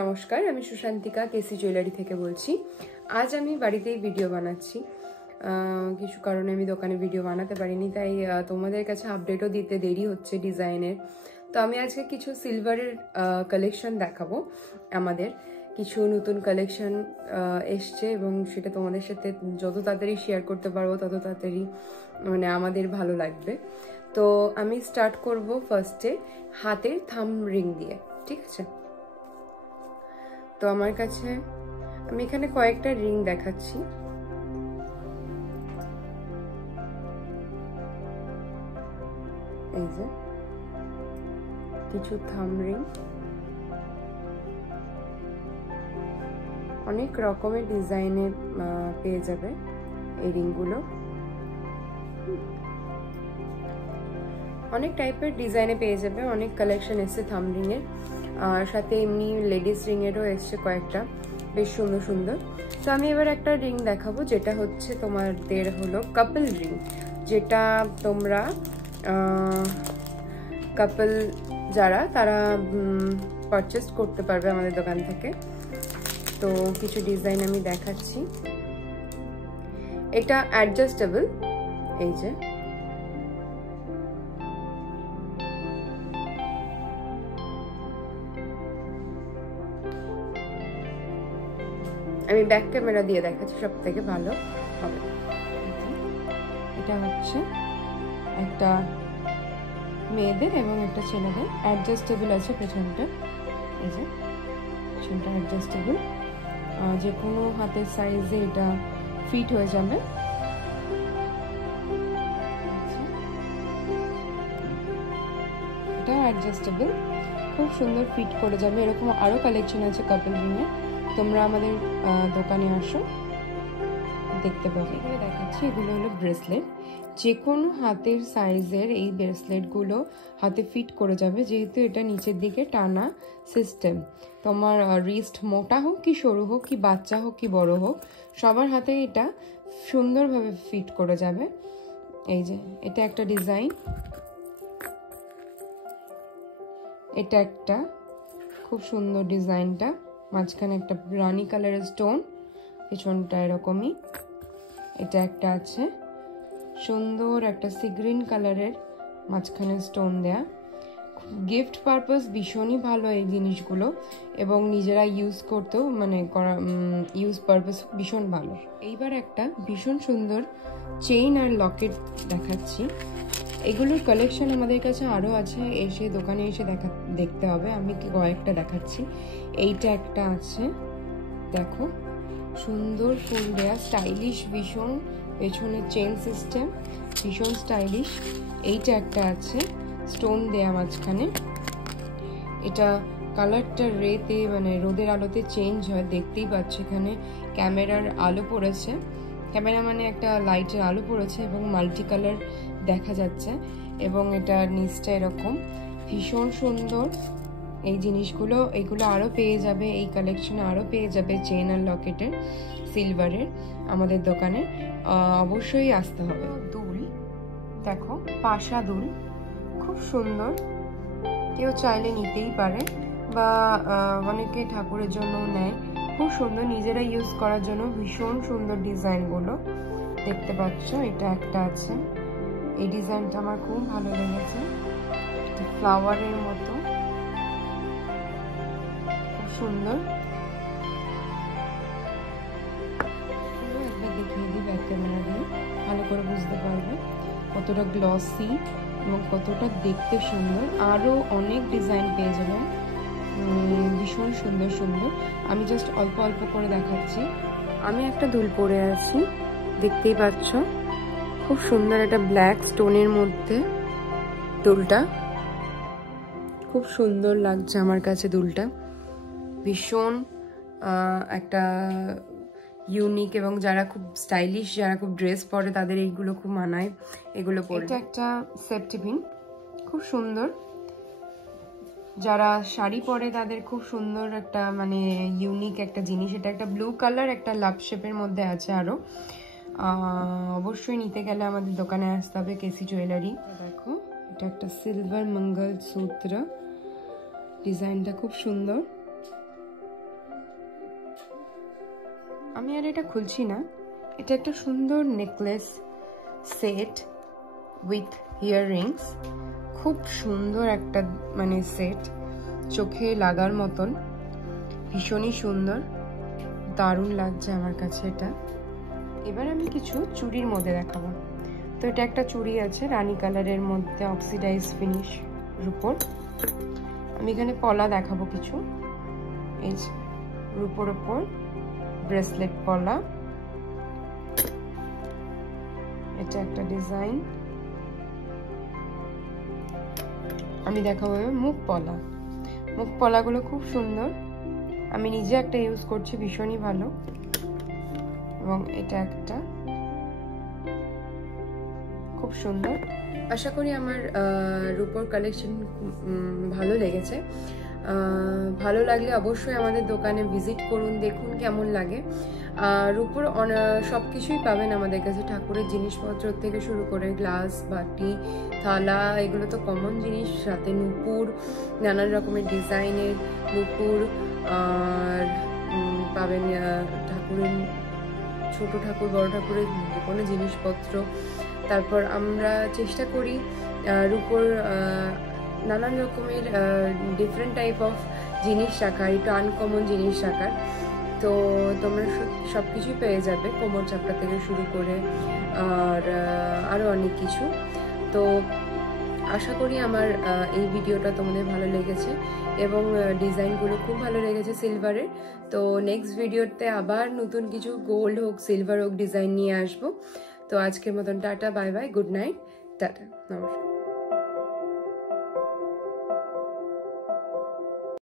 নমস্কার, আমি সুশান্তিকা কেসি জুয়েলারি থেকে বলছি। আজ আমি বাড়িতেই ভিডিও বানাচ্ছি। কিছু কারণে আমি দোকানে ভিডিও বানাতে পারিনি, তাই তোমাদের কাছে আপডেটও দিতে দেরি হচ্ছে ডিজাইনের। তো আমি আজকে কিছু সিলভারের কালেকশন দেখাবো। আমাদের কিছু নতুন কালেকশন এসছে এবং সেটা তোমাদের সাথে যত তাড়াতাড়ি শেয়ার করতে পারবো তত তাড়াতাড়ি মানে আমাদের ভালো লাগবে। তো আমি স্টার্ট করব ফার্স্টে হাতের থাম রিং দিয়ে, ঠিক আছে? তো আমার কাছে আমি এখানে কয়েকটা রিং দেখাচ্ছি। এই যে কিছু থাম রিং, অনেক রকমের ডিজাইনের পেয়ে যাবে এই রিংগুলো। অনেক টাইপের ডিজাইনে পেয়ে যাবে, অনেক কালেকশন এসছে থাম রিং এর, আর সাথে এমনি লেডিস রিং এরও এসছে কয়েকটা, বেশ সুন্দর সুন্দর। তো আমি এবার একটা রিং দেখাবো যেটা হচ্ছে তোমাদের হলো কাপল রিং, যেটা তোমরা কাপল যারা তারা পারচেস করতে পারবে আমাদের দোকান থেকে। তো কিছু ডিজাইন আমি দেখাচ্ছি। এটা অ্যাডজাস্টেবল, এই যে আমি ব্যাক ক্যামেরা দিয়ে দেখাচ্ছি, সব থেকে ভালো হবে। এটা হচ্ছে একটা মেয়েদের এবং একটা ছেলেদের, অ্যাডজাস্টেবল আছে পেছনটা। এই যে পেছনটা অ্যাডজাস্টেবল, যে কোনো হাতের সাইজে এটা ফিট হয়ে যাবে। এটা অ্যাডজাস্টেবল, খুব সুন্দর ফিট করে যাবে। এরকম আরো কালেকশন আছে কাপল রিং এর, তোমরা আমাদের দোকানে আসো, দেখতে পাবে। এখানে দেখাচ্ছি এগুলো হলো ব্রেসলেট, যে কোনো হাতের সাইজের এই ব্রেসলেটগুলো হাতে ফিট করে যাবে, যেহেতু এটা নিচের দিকে টানা সিস্টেম। তোমার রিস্ট মোটা হোক কি সরু হোক, কি বাচ্চা হোক কি বড় হোক, সবার হাতে এটা সুন্দরভাবে ফিট করে যাবে। এই যে এটা একটা ডিজাইন, এটা একটা খুব সুন্দর ডিজাইনটা, মাঝখানে একটা রানী কালারের স্টোন, পেছনটা এরকমই। এটা একটা আছে সুন্দর একটা সি গ্রিন কালারের, মাঝখানে স্টোন দেয়া। গিফট পারপাস ভীষণই ভালো এই জিনিসগুলো, এবং নিজেরা ইউজ করতেও মানে ইউজ পারপাস ভীষণ ভালো। এইবার একটা ভীষণ সুন্দর চেইন আর লকেট দেখাচ্ছি। এগুলোর কালেকশন আমাদের কাছে আরও আছে, এসে দোকানে এসে দেখতে হবে। আমি কি কয়েকটা দেখাচ্ছি। এইটা একটা আছে, দেখো সুন্দর ফুল দেয়া, স্টাইলিশ ভীষণ, পেছনে চেন সিস্টেম, ভীষণ স্টাইলিশ। এইটা একটা আছে স্টোন দেয়া মাঝখানে, এটা কালারটা রেতে মানে রোদের আলোতে চেঞ্জ হয়, দেখতেই পাচ্ছ। এখানে ক্যামেরার আলো পড়েছে, ক্যামেরা মানে একটা লাইটের আলো পড়েছে এবং মাল্টি কালার দেখা যাচ্ছে, এবং এটা নিচটা এরকম ভীষণ সুন্দর। এই জিনিসগুলো এগুলো আরও পেয়ে যাবে, এই কালেকশনে আরও পেয়ে যাবে চেন আর লকেটের সিলভারের আমাদের দোকানে, অবশ্যই আসতে হবে। দুল দেখো, পাশা দুল, খুব সুন্দর, কেউ চাইলে নিতেই পারে, বা অনেকে ঠাকুরের জন্য নেয়। খুব সুন্দর, নিজেরা ইউজ করার জন্য ভীষণ সুন্দর ডিজাইনগুলো দেখতে পাচ্ছ। এটা একটা আছে, এই ডিজাইনটা আমার খুব ভালো লেগেছে, ফ্লাওয়ারের মতো, খুব সুন্দর। একবার দেখিয়ে দিই ব্যাক ক্যামেরা দিয়ে, ভালো করে বুঝতে পারবে কতটা গ্লসি এবং কতটা দেখতে সুন্দর। আরও অনেক ডিজাইন পেয়ে যাবেন, ভীষণ সুন্দর সুন্দর। আমি জাস্ট অল্প অল্প করে দেখাচ্ছি। আমি একটা দুল পরে আছি, দেখতেই পাচ্ছ, খুব সুন্দর একটা ব্ল্যাক স্টোনের মধ্যে দুলটা, খুব সুন্দর লাগছে আমার কাছে দুলটা, ভীষণ একটা ইউনিক, এবং যারা খুব স্টাইলিশ, যারা খুব ড্রেস পরে তাদের এইগুলো খুব মানায়, এগুলো পরে। এটা একটা সেফটি পিন, খুব সুন্দর, যারা শাড়ি পরে তাদের খুব সুন্দর একটা মানে ইউনিক একটা জিনিস। এটা একটা ব্লু কালার, একটা লাভ শেপের মধ্যে আছে আরো। অবশ্যই নিতে গেলে আমাদের দোকানে আসতে হবে, কেসি জুয়েলারি। দেখো এটা একটা সিলভার মঙ্গলসূত্র, ডিজাইনটা খুব সুন্দর, আমি আর এটা খুলছি না। এটা একটা সুন্দর নেকলেস সেট উইথ ইয়াররিংস, খুব সুন্দর একটা মানে সেট, চোখে লাগার মতন, ভীষণই সুন্দর, দারুণ লাগছে আমার কাছে এটা। এবার আমি কিছু চুড়ির মধ্যে দেখাবো। তো এটা একটা চুড়ি আছে রানী কালারের মধ্যে, অক্সিডাইজ ফিনিশ রূপোর। আমি এখানে পলা দেখাবো কিছু, এই রূপোর ওপর ব্রেসলেট পলা, এটা একটা ডিজাইন। আমি দেখাবো মুখ পলা। মুখ পলাগুলো খুব সুন্দর, আমি নিজে একটা ইউজ করছি, ভীষণই ভালো। এবং এটা একটা খুব সুন্দর। আশা করি আমার রূপোর কালেকশন ভালো লেগেছে। ভালো লাগলে অবশ্যই আমাদের দোকানে ভিজিট করুন, দেখুন কেমন লাগে। রূপোর সব কিছুই পাবেন আমাদের কাছে, ঠাকুরের জিনিসপত্র থেকে শুরু করে গ্লাস, বাটি, থালা, এগুলো তো কমন জিনিস। সাথে নূপুর, নানান রকমের ডিজাইনের নূপুর, আর পাবেন ঠাকুরের, ছোট ঠাকুর বড় ঠাকুরের যে কোনো জিনিসপত্র। তারপর আমরা চেষ্টা করি রূপোর নানান রকমের ডিফারেন্ট টাইপ অফ জিনিস রাখার, একটু আনকমন জিনিস রাখার। তো তোমরা সব কিছুই পেয়ে যাবে, কোমর চাপড়া থেকে শুরু করে আর আরও অনেক কিছু। তো আশা করি আমার এই ভিডিওটা তোমাদের ভালো লেগেছে এবং ডিজাইনগুলো খুব ভালো লেগেছে সিলভারের। তো নেক্সট ভিডিওতে আবার নতুন কিছু গোল্ড হোক, সিলভার হোক ডিজাইন নিয়ে আসবো। তো আজকের মতন tata, bye bye, good night, tata, নমস্কার।